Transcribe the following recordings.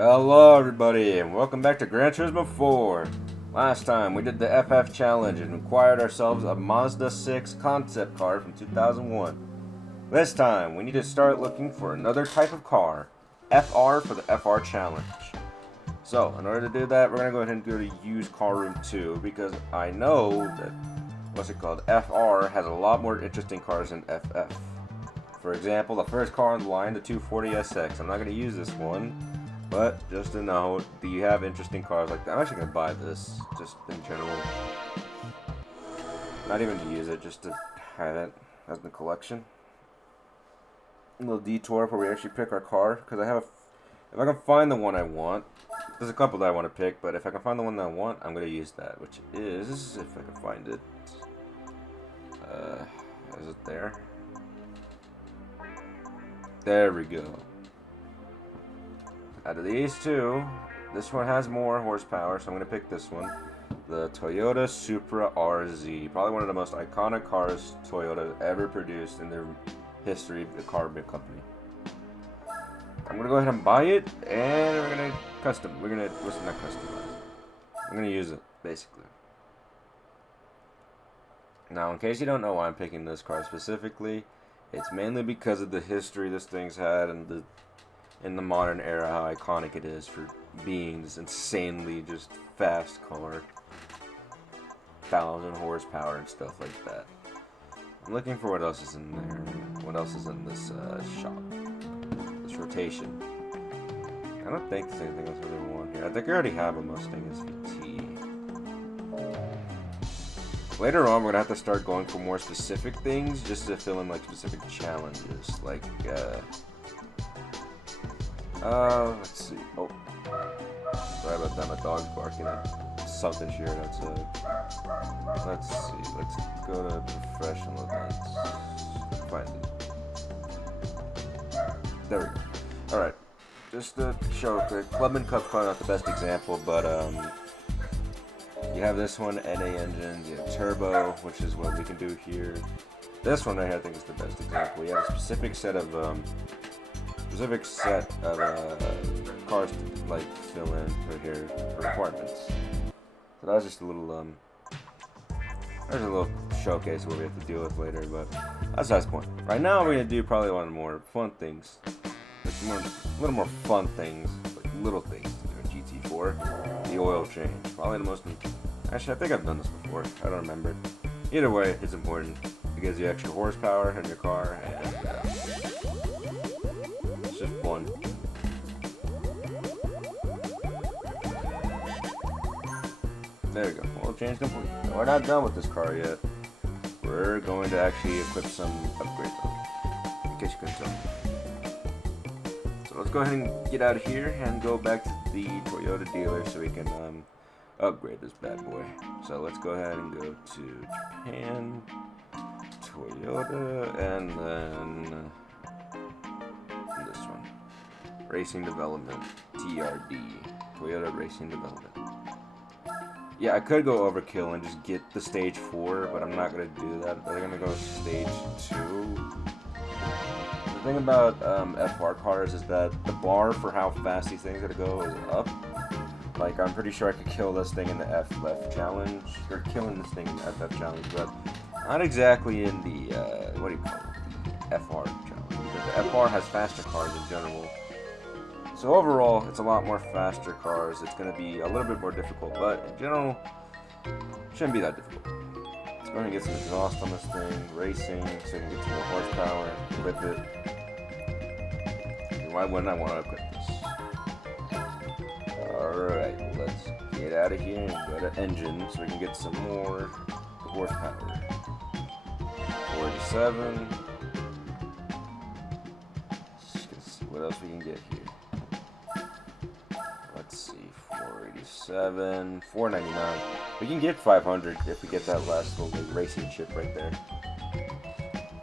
Hello everybody and welcome back to Gran Turismo 4. Last time we did the FF challenge and acquired ourselves a Mazda 6 concept car from 2001. This time we need to start looking for another type of car, FR for the FR challenge. So in order to do that, we're going to go ahead and go to used car room 2 because I know that, FR has a lot more interesting cars than FF. For example, the first car on the line, the 240SX. I'm not going to use this one. But, just a note, do you have interesting cars like that? I'm actually going to buy this, just in general. Not even to use it, just to have it as the collection. A little detour where we actually pick our car, because if I can find the one I want, there's a couple that I want to pick, but if I can find the one that I want, I'm going to use that, which is, if I can find it. Is it there? There we go. Out of these two, this one has more horsepower, so I'm going to pick this one. The Toyota Supra RZ. Probably one of the most iconic cars Toyota ever produced in their history of the car company. I'm going to go ahead and buy it, and we're going to I'm going to use it, basically. Now, in case you don't know why I'm picking this car specifically, it's mainly because of the history this thing's had and in the modern era, how iconic it is for being this insanely just fast car. 1,000 horsepower and stuff like that. I'm looking for what else is in there. What else is in this shop? This rotation. I don't think there's anything else I really want here. I think I already have a Mustang SVT. Later on, we're going to have to start going for more specific things just to fill in like specific challenges. Like, let's see. Oh, sorry about that. My dog's barking at something she heard outside. Let's see. Let's go to professional events. Find it. There we go. Alright. Just to show quick. Club and Cup's probably not the best example, but, you have this one, NA engines, you have turbo, which is what we can do here. This one right here I think is the best example. You have a specific set of, cars to like fill in right here requirements. So that was just a little there's a little showcase of what we have to deal with later, but that's the point. Right now we're gonna do probably one of the more fun things. A little more fun things, like little things to do in GT4. The oil change. Probably the most actually I think I've done this before. I don't remember. Either way, it's important. It gives you extra horsepower in your car and it's just fun. There we go. Oil change complete. Now, we're not done with this car yet. We're going to actually equip some upgrades on it, in case you couldn't tell. So let's go ahead and get out of here and go back to the Toyota dealer so we can upgrade this bad boy. So let's go ahead and go to Japan, Toyota, and then this one. Racing Development, TRD, Toyota Racing Development. Yeah, I could go overkill and just get the stage 4, but I'm not going to do that. I'm going to go stage 2. The thing about FR cars is that the bar for how fast these things are going to go is up. Like, I'm pretty sure I could kill this thing in the FF challenge, or killing this thing in the FF challenge, but not exactly in the, the FR challenge, because the FR has faster cars in general. So overall, it's a lot more faster cars. It's going to be a little bit more difficult, but in general, it shouldn't be that difficult. Let's go ahead and get some exhaust on this thing, racing, so I can get some more horsepower, equip it. And why wouldn't I want to equip this? Alright, let's get out of here and go to engine so we can get some more horsepower. 47. Just see what else we can get here. Let's see, 487, 499. We can get 500 if we get that last little racing chip right there.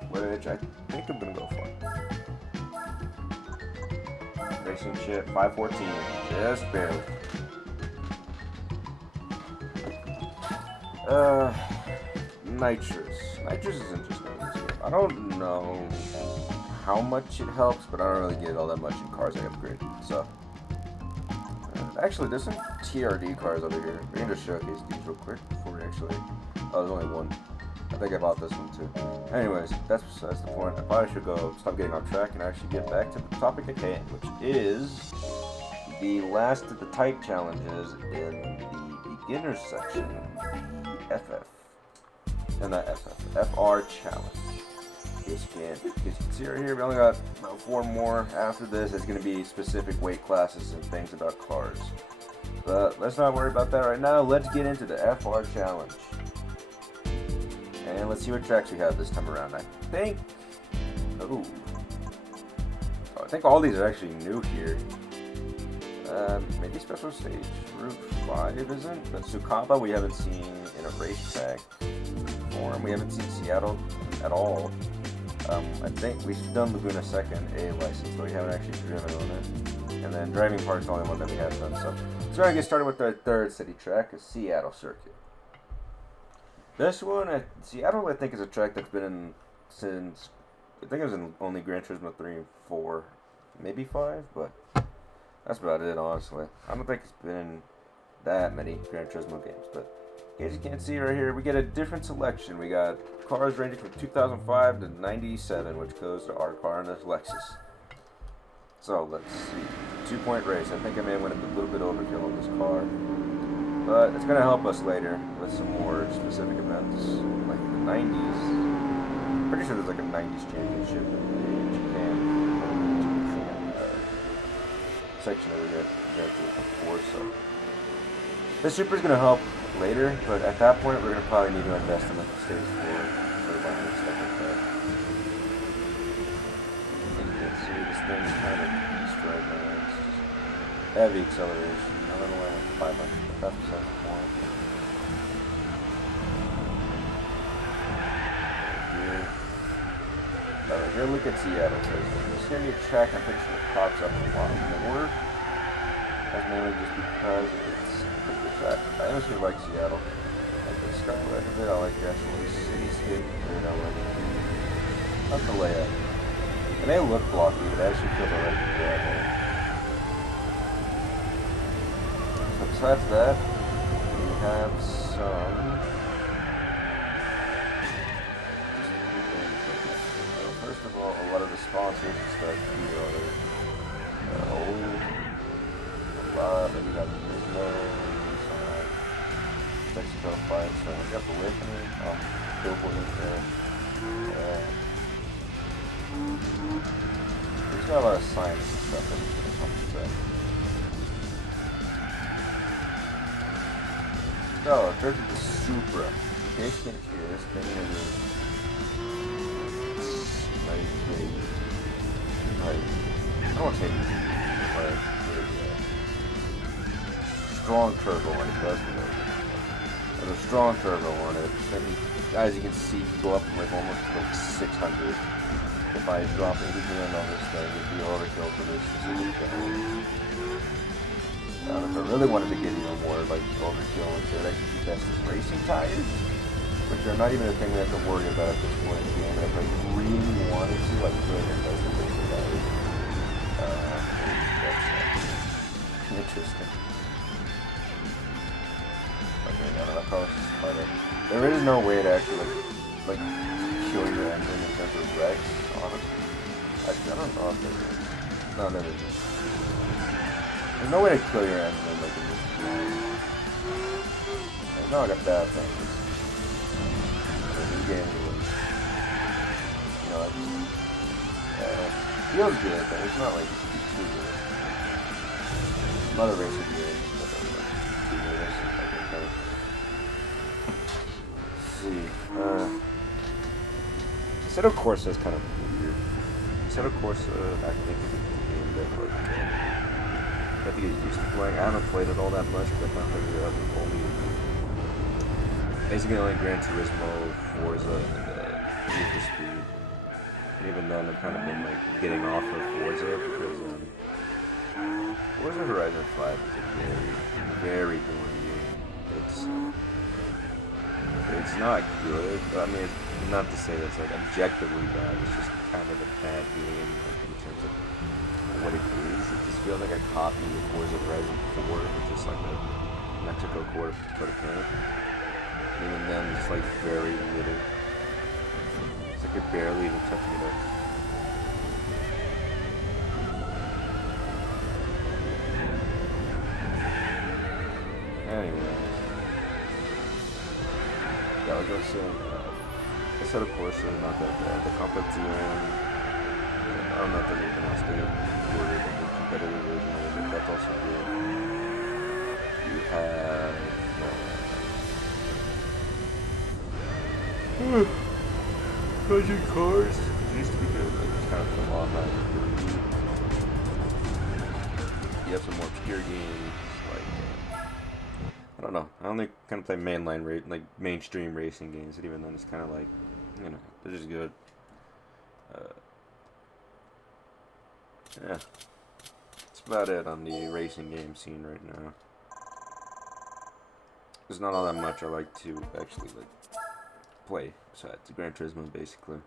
Which I think I'm gonna go for. Racing chip, 514, just barely. Nitrous. Nitrous is interesting in this game. I don't know how much it helps, but I don't really get all that much in cars I upgrade. So Actually, there's some TRD cars over here. We can just showcase these real quick before we actually. Oh, there's only one. I think I bought this one too. Anyways, that's besides the point. I probably should go stop getting off track and actually get back to the topic at hand, which is the last of the type challenges in the beginner section, the FF. And not FF, FR challenge. As you can see right here, we only got about 4 more. After this, it's going to be specific weight classes and things about cars. But let's not worry about that right now. Let's get into the FR challenge. And let's see what tracks we have this time around. I think all these are actually new here. Maybe special stage Route 5 isn't, but Sukaba we haven't seen in a racetrack form. We haven't seen Seattle at all. I think we've done Laguna Second A license, but we haven't actually driven on it. And then Driving Park's the only one that we have done. So we're gonna get started with our third city track, a Seattle circuit. This one, Seattle, I think, is a track that's been in since, I think it was in only Gran Turismo 3 and 4, maybe 5, but that's about it, honestly. I don't think it's been in that many Gran Turismo games, but as you can see right here, we get a different selection. We got cars ranging from 2005 to 97, which goes to our car and this Lexus. So let's see, 2-point race. I think I may have went a little bit overkill on this car. But it's going to help us later with some more specific events, like the 90s. Pretty sure there's like a 90s championship in Japan section of the Gran Turismo 4. So this Supra is going to help later, but at that point we're going to probably need to invest in like the stage 4 turbine and stuff like that. And you can see this thing is kind of beast right now. It's just heavy acceleration. I don't know why I have 500. That's beside the point. Here, look at Seattle. This is going to be a track I'm pretty sure pops up a lot more. That's mainly just because it's a good track. I honestly like Seattle. I like the skyline of it. I like the actual cityscape of it. I like it. That's the layout. It may look blocky, but it actually feels alright to drive on. Besides that, we have some. First of all, a lot of the sponsors and stuff here are old. A lot. We got Turismo, Mexico Fight. So we got the Whitney, Billboard there. There's got a lot of science and stuff that we can come to that. So, in terms of the Supra, in case you can't hear, this thing is nice big, like, I don't want to say like, strong turbo when it does go. There's a strong turbo on it, and as you can see, go up like almost like 600. If I drop 80 grand on this thing, it'd be overkill for this. If I really wanted to get even more like overkill into it, I could invest in racing tires, which are not even a thing we have to worry about at this point in the game. If I really wanted to, I could invest in racing tires. That's interesting. Okay, no, that car's just funny. There is no way to actually like kill your engine in terms of wrecks, honestly. Actually, I don't know if there is. No, there isn't. There's no way to kill your engine like in this game. No, I got bad things. This game is, you know, it feels good, but it's not like it should be too good. Some other racing games, but too good racing, I think that. Let's see. Assetto Corsa is kind of weird. Assetto Corsa, I think, is a game that like. I have to get used to playing. I haven't played it all that much, but not really only basically only Gran Turismo, Forza, and Need for Speed. And even then, I've kind of been like getting off of Forza because Forza Horizon 5 is a very, very boring game. It's not good, but I mean, it's not to say that it's like objectively bad. It's just kind of a bad game like, in terms of what it is. It just feels like a copy of Forza Horizon 4, with just like a Mexico coat of paint. And even then, it's like very little. It's like you're barely even touching it up. Anyways, yeah, like I was saying, I said of course they're not that bad. The competition, I don't know if there's anything else they recorded in the competitive version of it, that's also good. You have Project Cars. It used to be good, but it's kind of been a lot of you have some more obscure games like I don't know. I only kind of play mainstream racing games, and even then, it's kind of like, you know, they're just good. Yeah, that's about it on the racing game scene right now. There's not all that much I like to actually play besides Gran Turismo, basically,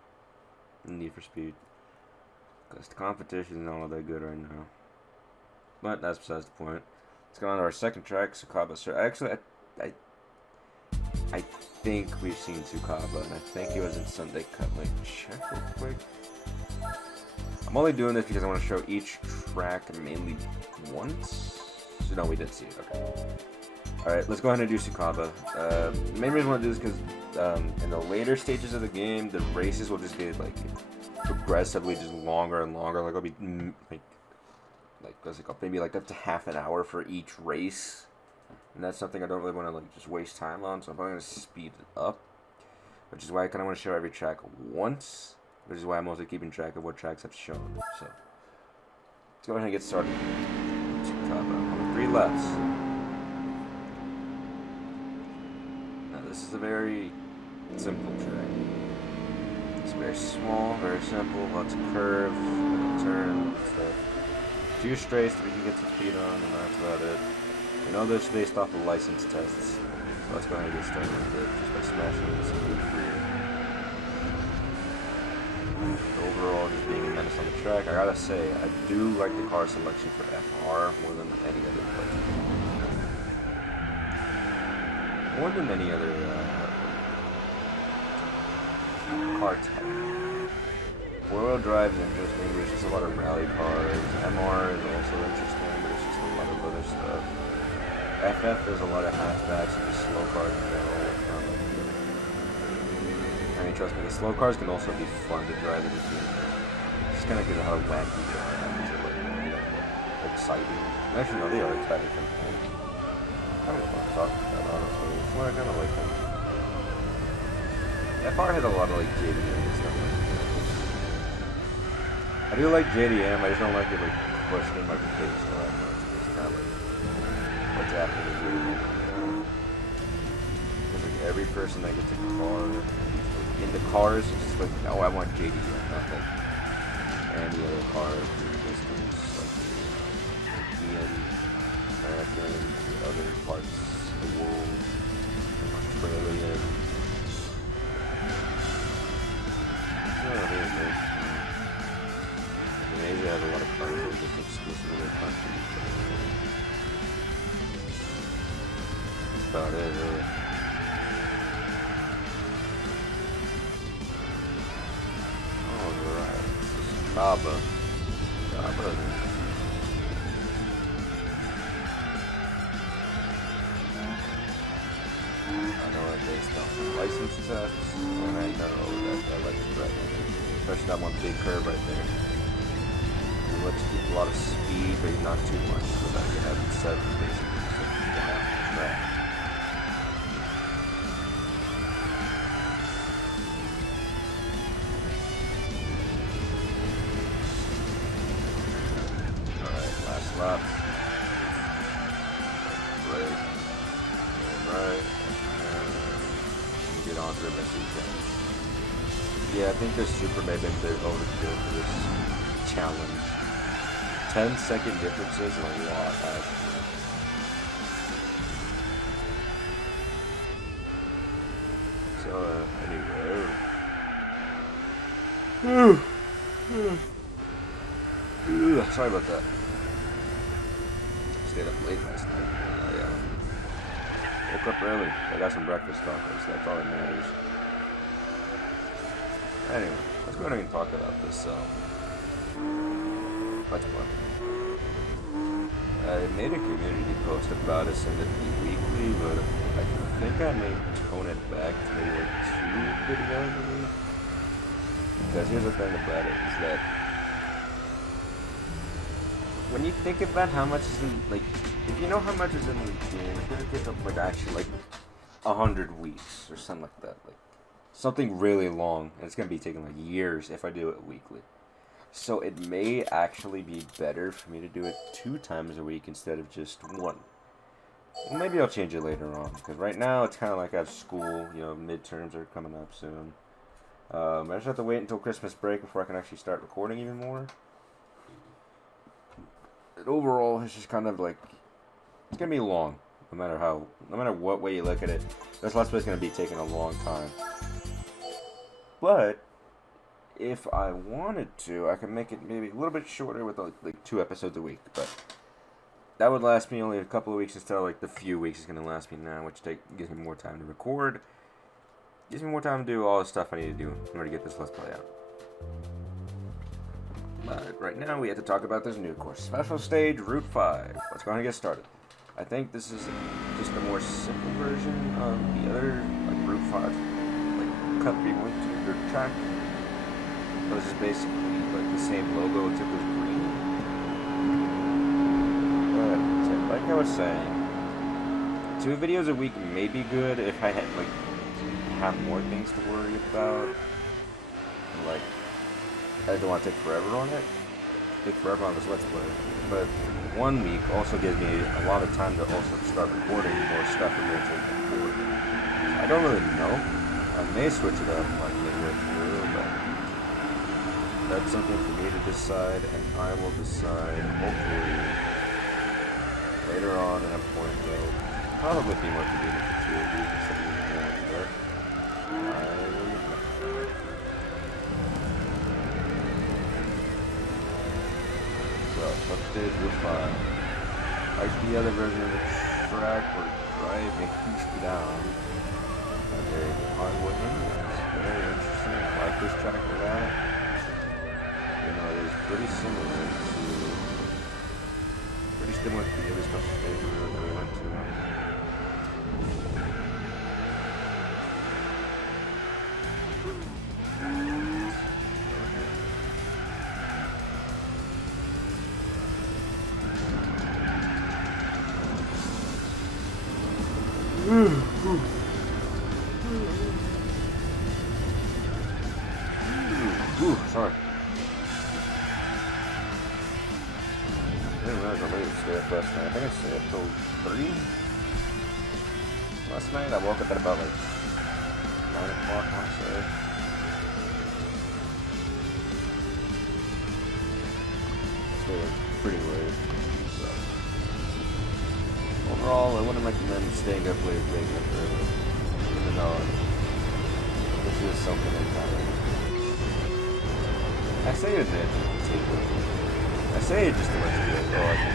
and Need for Speed, because the competition is not all that good right now. But that's besides the point. Let's go on to our second track, Tsukaba. So actually, I think we've seen Tsukaba, and I think it was in Sunday Cut. Like, check real quick. I'm only doing this because I want to show each track mainly once. So no, we did see it. Okay. All right, let's go ahead and do Tsukaba. The main reason I want to do this is because in the later stages of the game, the races will just get like progressively just longer and longer. Like it'll be maybe like up to half an hour for each race, and that's something I don't really want to like just waste time on. So I'm probably gonna speed it up, which is why I kind of want to show every track once. Which is why I'm mostly keeping track of what tracks I've shown. So let's go ahead and get started. On 3 laps. Now this is a very simple track. It's very small, very simple, lots of curves, turns, stuff. A few straights that we can get some speed on, and that's about it. I know this is based off of license tests, so let's go ahead and get started with it just by smashing this rear. Overall, just being a menace on the track. I gotta say, I do like the car selection for FR more than any other place. More than any other car type. 4-wheel drive is interesting, but it's just a lot of rally cars. MR is also interesting, but it's just a lot of other stuff. FF is a lot of hatchbacks and just slow cars in general. I mean, trust me, the slow cars can also be fun to drive in the game. Just kind of because of how wacky they are. Exciting. Actually, no, they are exciting. I don't know what I'm talking about, honestly. It's why I kind of like them. FR has a lot of like JDM and stuff like that. I do like JDM, I just don't like it like pushed in my face so that much. It's kind of like what's happening with JDM. Because like every person that gets a car in the cars, it's just like, oh, I want JDM, not like any other car. Just like European, American, other parts of the world, Australian. Asia has a lot of cars that are just exclusive to their country. That's about it, really. Alright, this is Kaba. Kaba. I know it's based on license tests, and I know that I like to drive on it. Especially that one big curve right there. You want to keep a lot of speed, but not too much, so that you have 7 basically, so you can have the track. Alright, last lap. Brake. Right. And get onto the best you can. Yeah, I think this Supra may have been a bit overkill for this challenge. 10-second differences and a lot, actually. So, anyway. Ugh, sorry about that. Stayed up late last night. Yeah. Woke up early. I got some breakfast tacos. That's all that matters. Anyway, let's go ahead and talk about this. Let's play. I made a community post about us in the weekly, but I think I may tone it back to maybe like 2 videos a week. Because here's the thing about it, is that when you think about how much is in, like, if you know how much is in the game, it's gonna take up, like, actually, like, 100 weeks or something like that. Like, something really long, and it's gonna be taking, like, years if I do it weekly. So it may actually be better for me to do it 2 times a week instead of just 1. Well, maybe I'll change it later on, because right now it's kind of like I have school, you know, midterms are coming up soon. I just have to wait until Christmas break before I can actually start recording even more. And overall, it's just kind of like, it's gonna be long, no matter what way you look at it. This Let's Play is gonna be taking a long time. But if I wanted to, I could make it maybe a little bit shorter with like 2 episodes a week. But that would last me only a couple of weeks instead of like the few weeks it's gonna last me now, which gives me more time to record. Gives me more time to do all the stuff I need to do in order to get this Let's Play out. But right now we have to talk about this new course. Special Stage Route 5. Let's go ahead and get started. I think this is just a more simple version of the other, like, Route 5, like, Cup we went to, or track. But it's just basically, like, the same logo except it was green. But, like I was saying, 2 videos a week may be good if I had, like, have more things to worry about. Like, I don't want to take forever on it. Take forever on this Let's Play. But 1 week also gives me a lot of time to also start recording more stuff eventually before. I don't really know. I may switch it up like midway through, but that's something for me to decide, and I will decide hopefully later on at a point that will probably be more convenient for 2 of you instead of using 1, but I will admit. So, Cup Stage Route 5. Like the other version of the track, we're driving down a very hardwood area. It's very interesting. I like this track a lot. You know, it is pretty similar to the other Special Stage route that we went to. Sorry. I didn't realize I made it stay up last night. I think I stayed up till 3 last night. I woke up at about like 9 o'clock, I want to say. Stayed pretty late. So. Overall, I wouldn't recommend staying up late, waking up early. Even though this is something that kind of, I say it to take it. I say it just to let you be like, oh, I can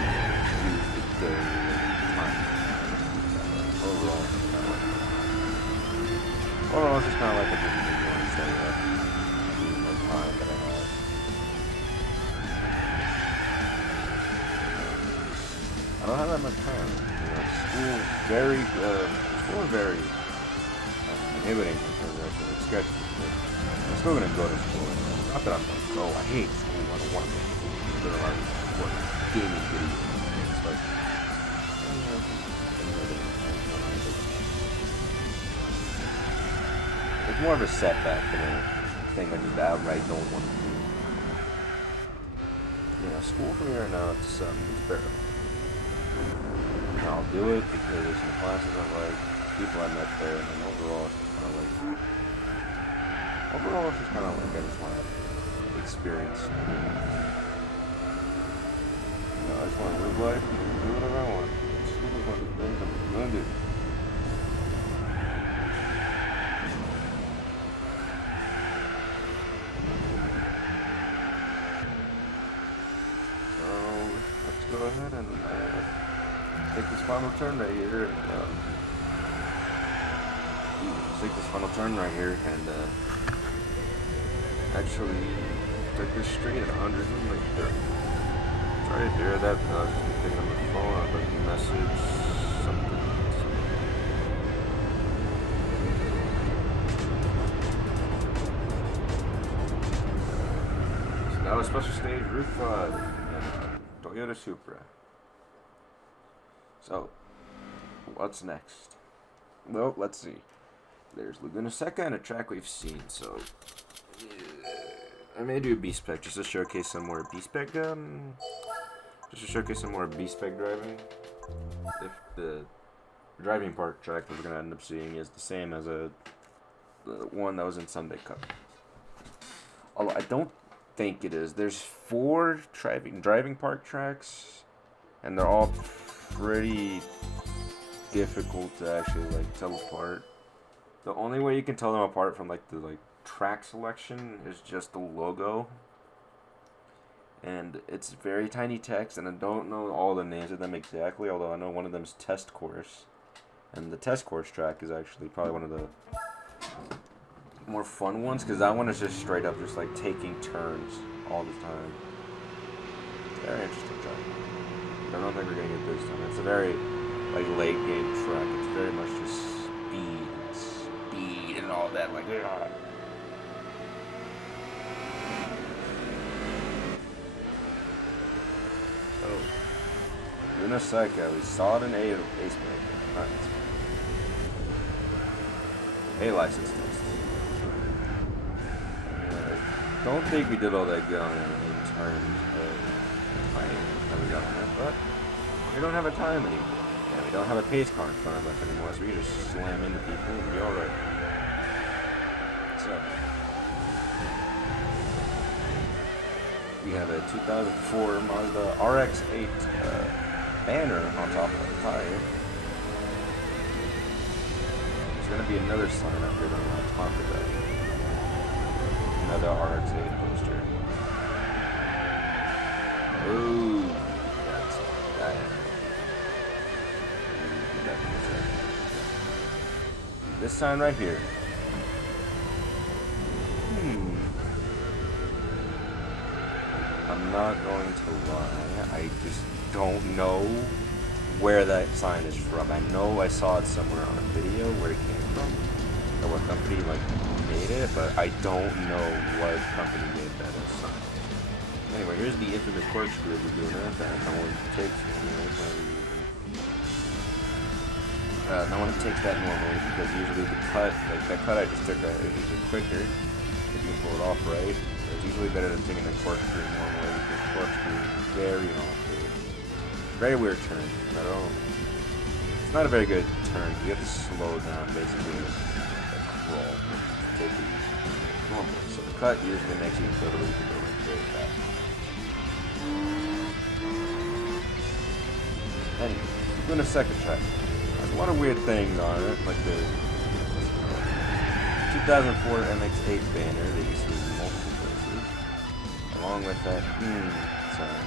use the time. Overall, it's just kind of like I didn't really want to stay up. Use my time that I have. I don't have that much time. You know, school is very inhibiting because it's sketchy. I'm still gonna go to school. Not that I'm like, oh, I hate school. I don't want to go to school. There are gaming videos. It's like, it's more of a setback than a thing I just outright don't want to do. You know, school for me right now, it's bearable. I'll do it because there's some classes I like, people I met there, and overall, it's just kind of like, I just want to experience. You know, I just want to live life and do whatever I want. School is one of the things I'm going to do. take this final turn right here. Take this final turn right here and actually take this straight at 100. Like, sorry to hear that. I was just thinking on the phone. I'd like to message something. So that was special stage Route 5. Toyota Supra. So, what's next? Well, let's see. There's Laguna Seca and a track we've seen, so I may do a B-Spec just to showcase some more B-Spec driving. If the driving park track that we're gonna end up seeing is the same as the one that was in Sunday Cup. Although I don't think it is. There's 4 driving park tracks, and they're all pretty difficult to actually like tell apart. The only way you can tell them apart from like the track selection is just the logo, and it's very tiny text, and I don't know all the names of them exactly, although I know one of them is Test Course, and the Test Course track is actually probably one of the more fun ones, because that one is just straight up just like taking turns all the time. Very interesting track. I don't think we're gonna get this time. It's a very like late game track. It's very much just speed and all that. Like, so Laguna Seca, we saw it in Ace Breaker, not A license test. Don't think we did all that good on it in terms of time that we got on it, but we don't have a time anymore. Yeah, we don't have a pace car in front of us anymore, so we can just slam into people and be alright. So, we have a 2004 Mazda RX-8 banner on top of the tire. There's going to be another sign up here that I want to talk about. Another RX-8 poster. Ooh, that's bad. This sign right here. I'm not going to lie, I just don't know where that sign is from. I know I saw it somewhere on a video where it came from, or what company made it, but I don't know what company made that sign. Anyway, here's the infamous corkscrew we're doing that no one takes no one takes that normally, because usually the cut, like that cut I just took, is usually quicker if you can pull it off right. It's usually better than taking the corkscrew normally, because corkscrew is very awkward. Very weird turn. It's not a very good turn. You have to slow down basically like crawl. Take it normally. So the cut usually makes you feel that you can go like very fast. Anyway, doing a second track. There's a lot of weird things on it, like the 2004 MX-8 banner that you see in multiple places. Along with that, sign.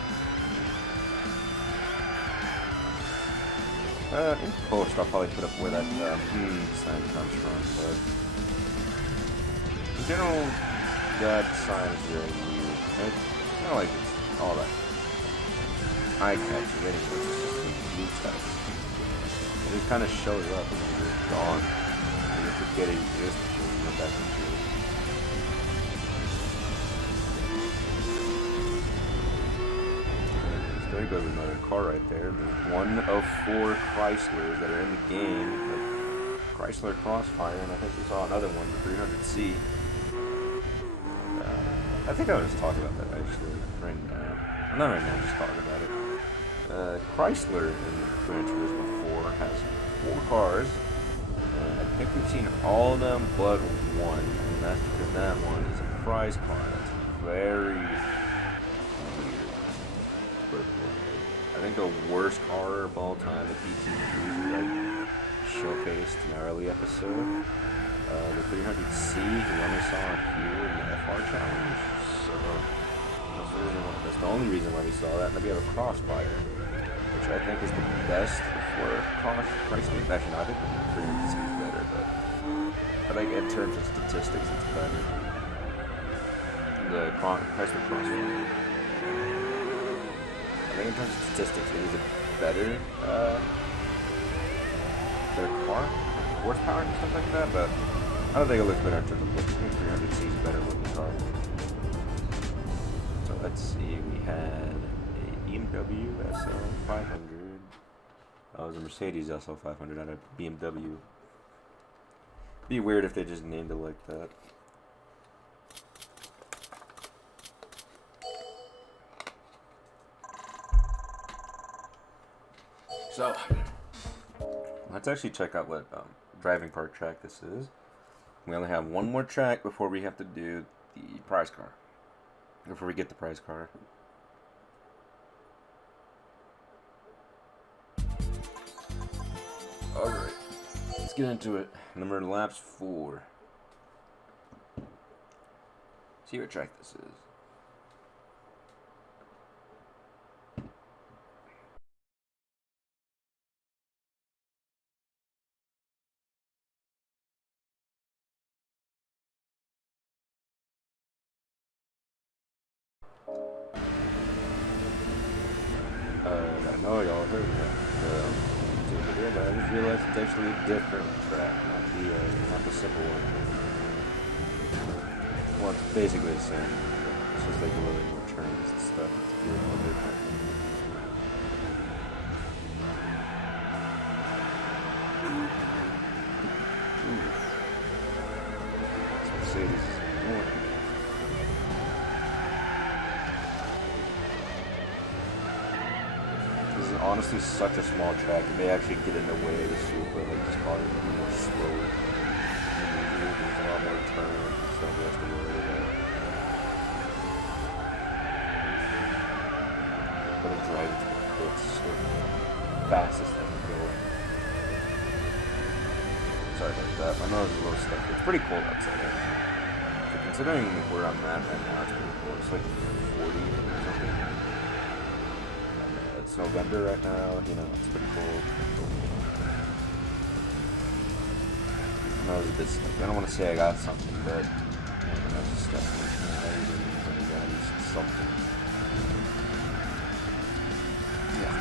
In post, I'll probably put up where that sign comes from, but in general, that sign is really weird. It's kind of like it's all that eye-catching anyway. It's just a blue text. It just kind of shows up and then you're gone. You forget it exists when you go back into it. There goes another car right there. There's one of 4 Chryslers that are in the game. The Chrysler Crossfire, and I think we saw another one, the 300C. I think I was just talking about that actually right now. Not right now, just talking about it. Chrysler in Gran Turismo 4 has 4 cars. I think we've seen all of them but one, and that's because that one is a prize car. That's very weird. I think the worst car of all time, the PT3, showcased in an early episode. The 300C, we only saw it here in the FR Challenge. So that's the only reason why we saw that. And then we have a Crossfire, which which I think is the best for cost price. Actually, no, I think the 300cc is better, but I think in terms of statistics, it's better. The price per cross. I think in terms of statistics, it is a better, better car, horsepower and stuff like that. But I don't think it looks better in terms of looks. I think 300cc is better looking car. So let's see. We had a BMW SL 500. Oh, it was a Mercedes SL 500 out of BMW. Be weird if they just named it like that. So, let's actually check out what driving park track this is. We only have one more track before we have to do the prize car. Before we get the prize car. Alright, let's get into it. Number of laps 4. See what track this is. I know y'all heard that. But I just realized it's actually a different track, not the simple one. Well, it's basically the same. It's just like a little bit more turns and stuff. It's a little different. Ooh. This Mercedes is annoying. This is honestly such a small track. It may actually get in the way of the Supra, like just cause it to be more slow. There's a lot more turns and stuff we have to worry about. But I'm driving to the pits so fastest I can go. Sorry about that. I know there's a little stuff. It's pretty cold outside actually. So considering where I'm at right now, it's pretty cold. It's like 40 or something. It's November right now, you know, it's pretty cold. I know it's a bit stuck. I don't want to say I got something, but that's just definitely something. Yeah.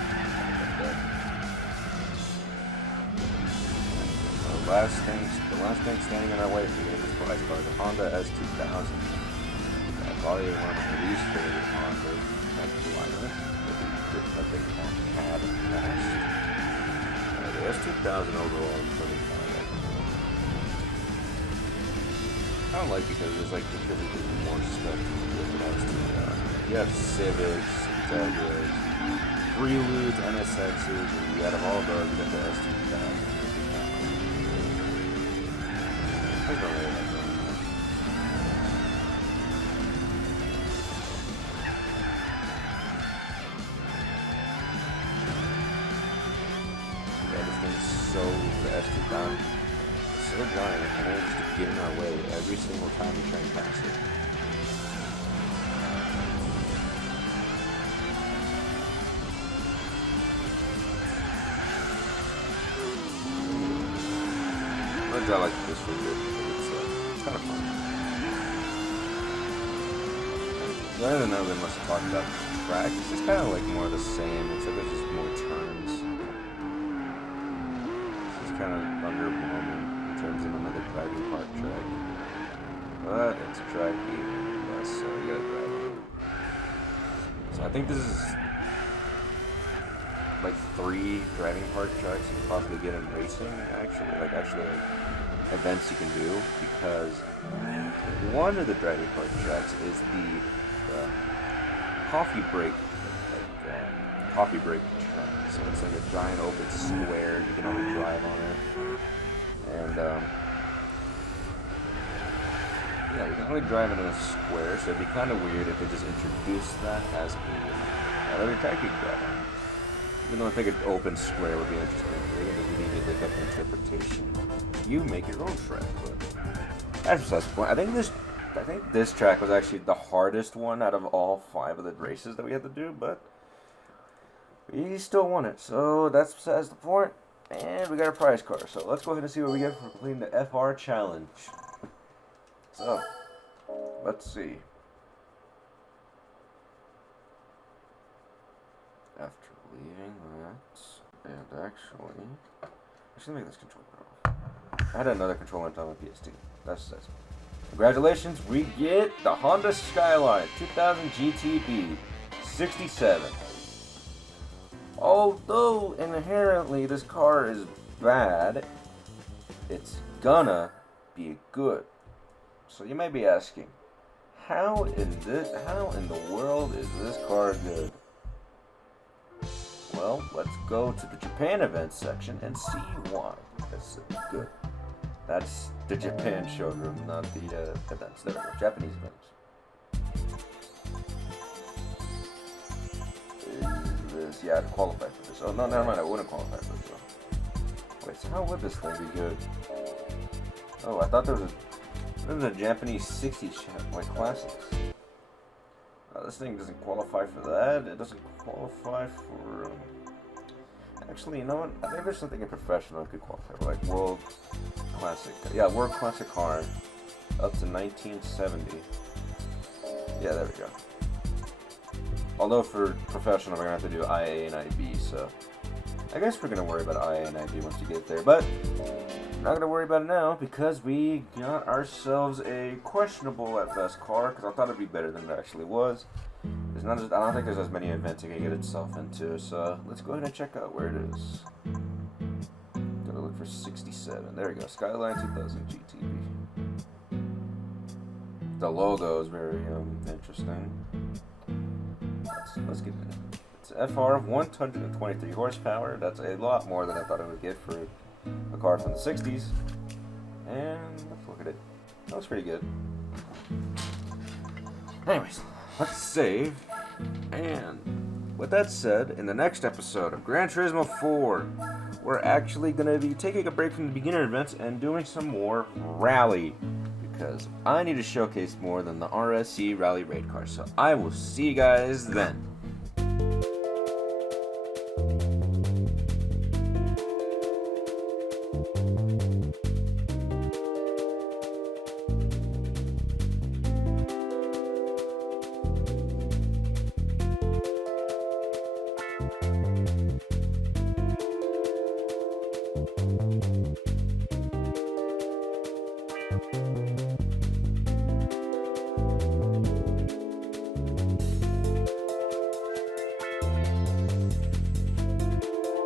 The last thing standing in our way for me is this prize car, the Honda S2000. Probably one of my least favorite Hondas. That's the lineup. That they had in the past. The S2000 overall is really fun. I don't like because there's like contributed more stuff to the S2000. You have Civics, Integras, Preludes, NSXs, and out of all those, you got the S2000. I don't really like that. So the S2000 is so giant, it manages to get in our way every single time we try and pass it. I like this one bit. It's kind of fun. I don't know, they must have talked about the track. It's just kind of like more of the same, except there's just more turns. Kind of underwhelming in terms of another driving park track, but it's a track even less, so you gotta drive it. So I think this is like 3 driving park tracks you can possibly get in racing. Actually, events you can do, because one of the driving park tracks is the coffee break, coffee break track. So it's like a giant open square, you can only drive on it. And yeah, you can only drive it in a square, so it'd be kind of weird if they just introduced that as another track you could drive on. Even though I think an open square would be interesting, they're going to leave it like up to interpretation. You make your own track, but that's besides the point. I think this track was actually the hardest one out of all 5 of the races that we had to do, but We still won it, so that's besides the point. And we got a prize card, so let's go ahead and see what we get for completing the FR challenge. So, let's see. After leaving that, and actually make this controller off. I had another controller on my PS2. That's congratulations, we get the Honda Skyline 2000 GTB 67. Although inherently this car is bad, it's gonna be good. So you may be asking, how in the world is this car good? Well, let's go to the Japan events section and see why it's good. That's the Japan showroom, not the events. There we go, Japanese events. Is this, yeah, I'd qualify for this. Oh, no, never mind, I wouldn't qualify for this one. Wait, so how would this thing be good? Oh, I thought there was a Japanese 60s like classics. This thing doesn't qualify for that. It doesn't qualify for... Actually, you know what? I think there's something in professional that could qualify for, like World Classic. Yeah, World Classic car up to 1970. Yeah, there we go. Although for professional, we're going to have to do IA and IB, so... I guess we're going to worry about IA and IB once we get there, but... I'm not going to worry about it now, because we got ourselves a questionable at best car, because I thought it'd be better than it actually was. I don't think there's as many events it can get itself into, so let's go ahead and check out where it is. Gotta look for 67. There we go, Skyline 2000 GTB. The logo is very interesting. Let's get it. It's FR 123 horsepower. That's a lot more than I thought I would get for a car from the 60s. And let's look at it. That looks pretty good. Anyways, let's save. And with that said, in the next episode of Gran Turismo 4, we're actually going to be taking a break from the beginner events and doing some more rally. Because I need to showcase more than the RSC Rally Raid car. So I will see you guys then.